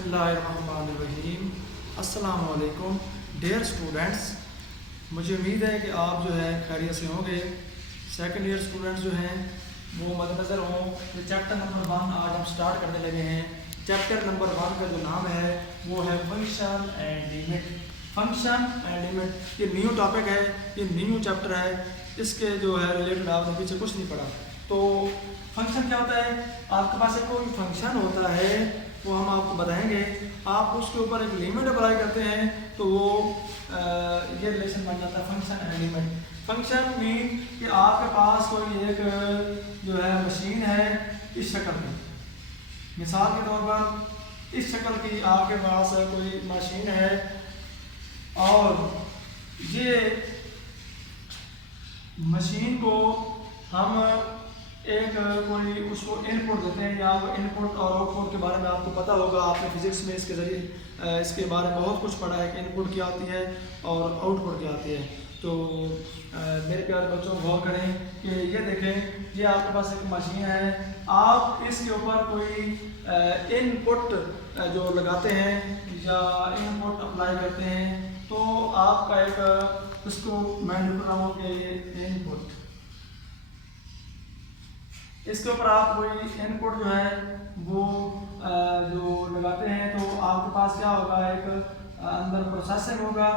बिस्मिल्लाहिर्रहमानिर्रहीम। अस्सलाम वालेकुम डियर स्टूडेंट्स, मुझे उम्मीद है कि आप जो है खैरियत से होंगे। सेकंड ईयर स्टूडेंट्स जो हैं वो मद्देनज़र हों। ये चैप्टर नंबर 1 आज हम स्टार्ट करने लगे हैं। चैप्टर नंबर 1 का जो नाम है वो है function and limit. Function and limit ये न्यू टॉपिक है, ये न्यू चैप्टर है। इसके जो है रिलेटेड आपने पीछे कुछ नहीं पढ़ा। तो फंक्शन क्या होता है? आपके पास एक कोई फंक्शन होता है, वो हम आपको बताएंगे। आप उसके ऊपर एक लिमिट अप्लाई करते हैं तो वो ये रिलेशन बन जाता है function and limit. Function mean कि आपके पास कोई एक जो है मशीन है इस शक्ल में, मिसाल के तौर पर इस शक्ल की आपके पास कोई मशीन है और ये मशीन को हम एक कोई उसको इनपुट देते हैं, या वो इनपुट और आउटपुट के बारे में आपको पता होगा। आपने फिजिक्स में इसके ज़रिए इसके बारे में बहुत कुछ पढ़ा है कि इनपुट क्या होती है और आउटपुट क्या होती है। तो मेरे प्यारे बच्चों गौर करें कि ये देखें, ये आपके पास एक मशीन है। आप इसके ऊपर कोई इनपुट जो लगाते हैं या इनपुट अप्लाई करते हैं तो आपका एक इसको मैं लिख रहा हूँ कि इनपुट, इसके ऊपर आप कोई इनपुट जो है वो जो लगाते हैं तो आपके पास क्या होगा, एक अंदर प्रोसेसिंग होगा।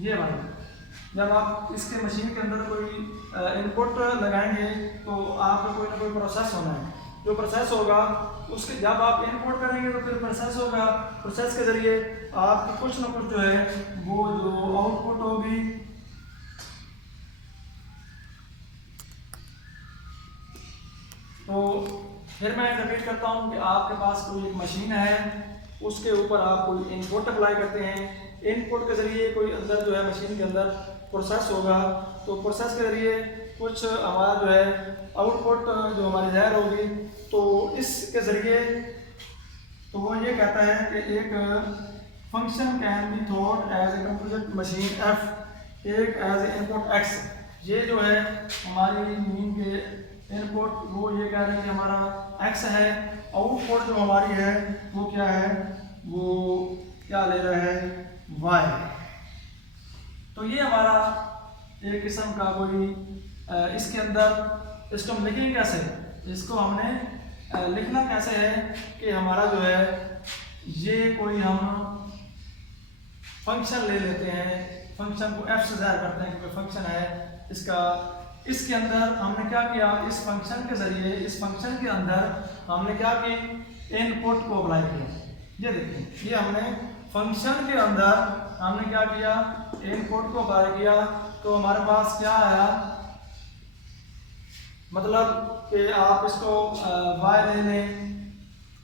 ये भाई जब आप इसके मशीन के अंदर कोई इनपुट लगाएंगे तो आपका कोई ना कोई प्रोसेस होना है। जो प्रोसेस होगा उसके जब आप इनपुट करेंगे तो फिर प्रोसेस होगा। प्रोसेस के ज़रिए आपकी कुछ ना कुछ जो है वो जो आउटपुट होगी तो फिर मैं रिपीट करता हूँ कि आपके पास कोई एक मशीन है, उसके ऊपर आप कोई इनपुट अप्लाई करते हैं। इनपुट के ज़रिए कोई अंदर जो है मशीन के अंदर प्रोसेस होगा, तो प्रोसेस के ज़रिए कुछ हमारा जो है आउटपुट जो हमारी ज़ाहिर होगी। तो इसके ज़रिए तो वो ये कहता है कि एक function can be thought as a composite machine F, एक एज ए इनपुट एक्स। ये जो है हमारी मीन के इनपुट वो ये कह रहे हैं कि हमारा x है, आउटपुट जो हमारी है वो क्या है, वो क्या ले रहा है y। तो ये हमारा एक किस्म का कोई इसके अंदर इसको हम लिखेंगे कैसे, इसको हमने लिखना कैसे है कि हमारा जो है ये कोई हम फंक्शन ले लेते हैं, फंक्शन को f से ज़ाहिर करते हैं क्योंकि फंक्शन है इसका। इसके अंदर हमने क्या किया, इस फंक्शन के जरिए इस फंक्शन के अंदर हमने क्या की, इनपुट को अप्लाई किया। ये देखिए, ये हमने फंक्शन के अंदर हमने क्या किया, इनपुट को अप्लाई किया। तो हमारे पास क्या आया, मतलब कि आप इसको y ले लें,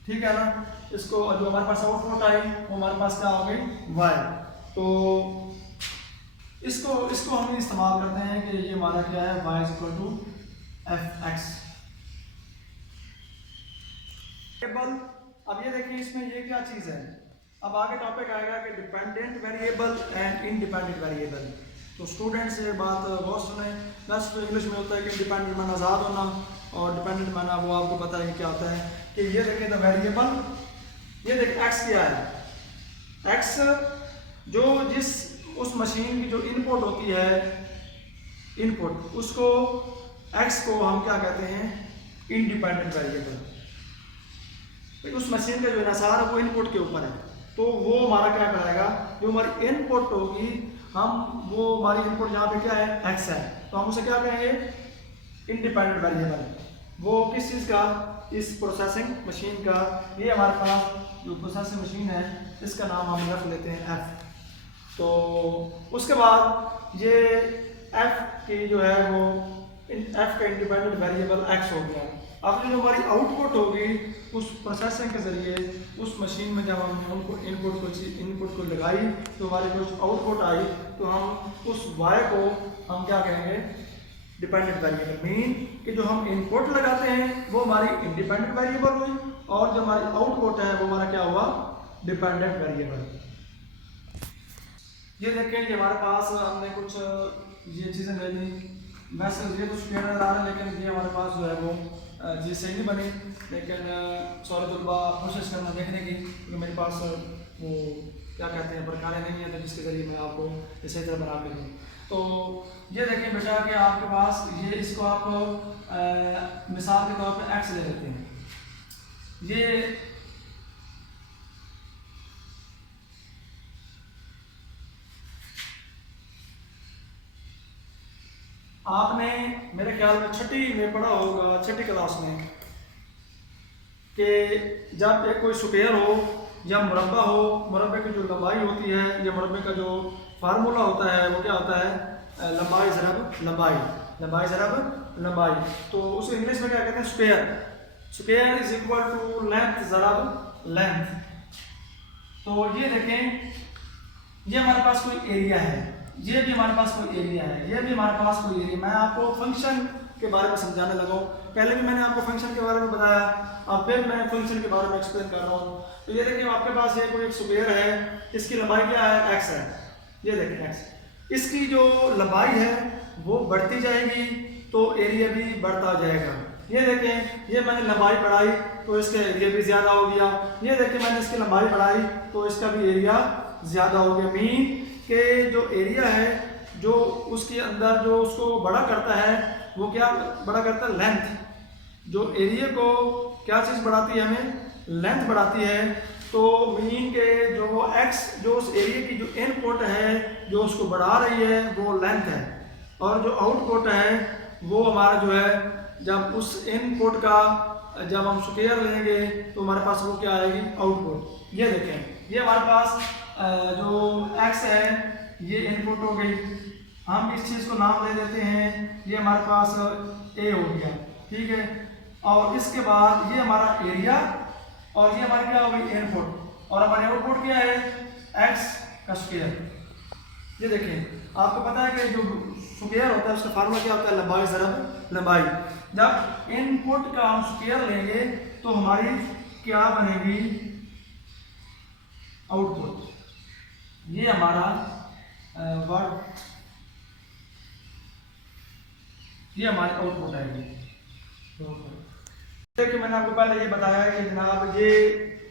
ठीक है ना। इसको जो हमारे पास आउटपुट आई वो हमारे पास क्या हो गई y। तो इसको हम इस्तेमाल करते हैं कि ये हमारा क्या है, y इक्वल टू fx। अब ये देखिए इसमें ये क्या चीज़ है। अब आगे टॉपिक आएगा कि dependent variable and independent variable. तो स्टूडेंट्स ये बात बहुत सुने। वैसे तो इंग्लिश में होता है कि इंडिपेंडेंट माना आज़ाद होना और डिपेंडेंट माना वो आपको पता है क्या होता है। कि ये देखिए द वेरिएबल, ये देखिए x क्या है, x जो जिस उस मशीन की जो इनपुट होती है, इनपुट उसको x को हम क्या कहते हैं, इंडिपेंडेंट वेरिएबल। तो उस मशीन का जो इन्हिसार है वो इनपुट के ऊपर है, तो वो हमारा क्या कराएगा, जो हमारी इनपुट होगी हम वो हमारी इनपुट यहाँ पे क्या है x है, तो हम उसे क्या कहेंगे इंडिपेंडेंट वेरिएबल। वो किस चीज़ का, इस प्रोसेसिंग मशीन का। ये हमारे पास जो प्रोसेसिंग मशीन है इसका नाम हम रख लेते हैं f। तो उसके बाद ये f की जो है वो f का इंडिपेंडेंट वेरिएबल x हो गया। अब जो हमारी आउटपुट होगी उस प्रोसेसिंग के ज़रिए उस मशीन में जब हम उनको इनपुट को लगाई तो हमारी कुछ आउटपुट आई, तो हम उस y को हम क्या कहेंगे, डिपेंडेंट वेरिएबल। मीन कि जो हम इनपुट लगाते हैं वो हमारी इंडिपेंडेंट वेरिएबल हुई और जो हमारी आउटपुट है वो हमारा क्या हुआ, डिपेंडेंट वेरिएबल। ये देखें कि हमारे पास हमने कुछ ये चीज़ें ले ली। वैसे ये कुछ क्लियर नजर आ रहा है लेकिन ये हमारे पास जो है वो ये सही नहीं बनी, लेकिन सॉरी तलबा कोशिश करना देखने की। क्योंकि मेरे पास वो क्या कहते हैं प्रकारें नहीं है, तो जिसके ज़रिए मैं आपको इसी तरह बना के दूँ। तो ये देखें बेटा कि आपके पास ये, इसको आप मिसाल के तौर पे एक्स ले लेते हैं। ये आपने मेरे ख्याल में छठी में पढ़ा होगा, छठी क्लास में, कि जब एक कोई स्क्वायर हो या मुरब्बा हो, मुरब्बे की जो लंबाई होती है या मुरब्बे का जो फार्मूला होता है वो क्या होता है, लंबाई ज़रब लंबाई, लंबाई ज़रब लंबाई। तो उसे इंग्लिश में क्या कहते हैं, square. Square is equal to length ज़रब लेंथ। तो ये देखें, ये हमारे पास कोई एरिया है, ये भी हमारे पास कोई एरिया है, ये भी हमारे पास कोई एरिया। मैं आपको फंक्शन के बारे में समझाने लगा हूँ। पहले भी मैंने आपको फंक्शन के बारे में बताया, अब फिर मैं फंक्शन के बारे में एक्सप्लेन कर रहा हूँ। तो ये देखिए आपके पास ये कोई एक स्क्वायर है, इसकी लंबाई क्या है, एक्स है। ये देखिए एक्स, इसकी जो लंबाई है वो बढ़ती जाएगी तो एरिया भी बढ़ता जाएगा। ये देखें, ये मैंने लंबाई बढ़ाई तो इसका एरिया भी ज़्यादा हो गया। ये देखिए मैंने इसकी लंबाई बढ़ाई तो इसका भी एरिया ज़्यादा हो गया। मीन के जो एरिया है, जो उसके अंदर जो उसको बड़ा करता है वो क्या बड़ा करता है, लेंथ। जो एरिया को क्या चीज़ बढ़ाती है, हमें लेंथ बढ़ाती है। तो मीन के जो एक्स, जो उस एरिया की जो इनपुट है जो उसको बढ़ा रही है वो लेंथ है, और जो आउटपुट है वो हमारा जो है, जब उस इनपुट का जब हम स्क्वायर लेंगे तो हमारे पास वो क्या आएगी, आउटपुट। ये देखें, ये हमारे पास जो x है ये इनपुट हो गई। हम इस चीज़ को नाम दे देते हैं, ये हमारे पास a हो गया, ठीक है। और इसके बाद ये हमारा एरिया, और ये हमारी क्या हो गई, इनपुट, और हमारे आउटपुट क्या है, x का स्क्वायर। ये देखें, आपको पता है कि जो स्क्वायर होता है उसका फार्मूला क्या होता है, लंबाई ज़रब लंबाई। जब इनपुट का हम स्क्वायर लेंगे तो हमारी क्या बनेगी, आउटपुट। ये हमारा वर्ड, ये हमारी आउटपुट आएगी। देखिए मैंने आपको पहले ये बताया कि जनाब ये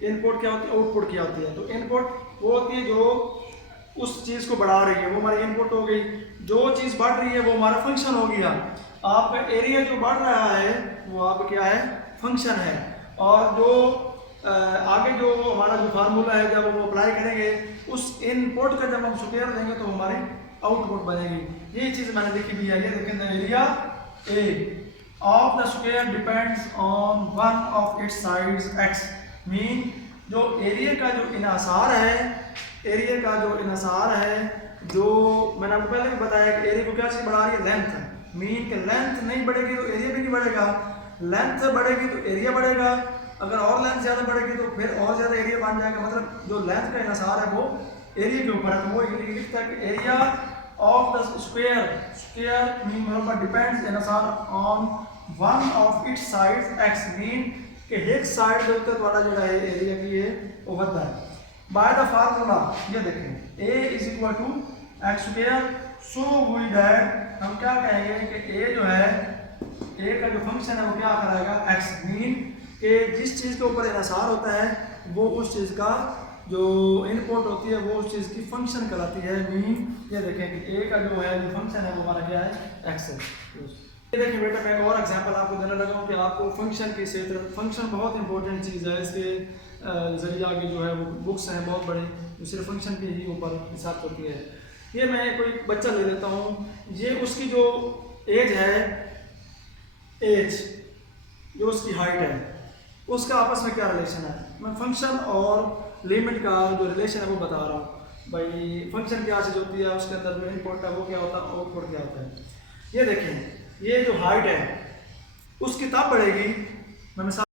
इनपुट क्या होती है, आउटपुट क्या होती है। तो इनपुट वो होती है जो उस चीज़ को बढ़ा रही है, वो हमारी इनपुट हो गई। जो चीज़ बढ़ रही है वो हमारा फंक्शन हो गया। आपका एरिया जो बढ़ रहा है वो आपका क्या है, फंक्शन है। और जो आगे जो हमारा जो फार्मूला है जब हम अप्लाई करेंगे उस इनपुट का जब हम स्क्वायर देंगे तो हमारी आउटपुट बनेगी। ये चीज़ मैंने लिखी भी है, ये देखें, the area A of the square depends on one of its sides x। Mean जो एरिया का जो इन्हासार है, एरिया का जो इन्हासार है, जो मैंने आपको पहले भी बताया कि एरिया को क्या चीज़ बढ़ा रही है, लेंथ। मीन के लेंथ नहीं बढ़ेगी तो एरिया भी नहीं बढ़ेगा, लेंथ बढ़ेगी तो एरिया बढ़ेगा। अगर और लेंथ ज़्यादा बढ़ेगी तो फिर और ज़्यादा एरिया बन जाएगा। मतलब जो लेंथ का इन्हासार है वो एरिया के ऊपर है। तो वो लिखता है कि area of the square, square mean मुरब्बा डिपेंड्स इन्हासार on one of its sides x। Mean कि एक साइड जो होता है वाला जो है एरिया की है वो बढ़ता है बाय द फार्मूला। ये देखें, a is equal to X square. So we that, हम क्या कहेंगे कि a जो है, a का जो फंक्शन है वो क्या कराएगा, x। मीन कि जिस चीज़ के ऊपर इन्हासार होता है वो उस चीज़ का जो इनपुट होती है वो उस चीज़ की फंक्शन कहलाती है। मीन ये देखें कि a का जो है जो फंक्शन है वो हमारा क्या है, x है। ये देखिए बेटा, मैं एक और एग्जांपल आपको देने लगा हूँ कि आपको फंक्शन की क्षेत्र, फंक्शन बहुत इंपॉर्टेंट चीज़ है। इसके ज़रिए आगे जो है वो बुक्स हैं बहुत बड़े जो सिर्फ फंक्शन के ही ऊपर हिसाब होती है। ये मैं कोई बच्चा ले लेता हूँ, ये उसकी जो एज है, एज जो उसकी हाइट है, उसका आपस में क्या रिलेशन है। मैं फंक्शन और लिमिट का जो रिलेशन है वो बता रहा हूँ। भाई फंक्शन क्या चीज़ होती है, उसके अंदर जो इनपुट है वो क्या होता है, आउटपुट क्या होता है। ये देखें, ये जो हाइट है उसकी तब बढ़ेगी, मैं मिसाल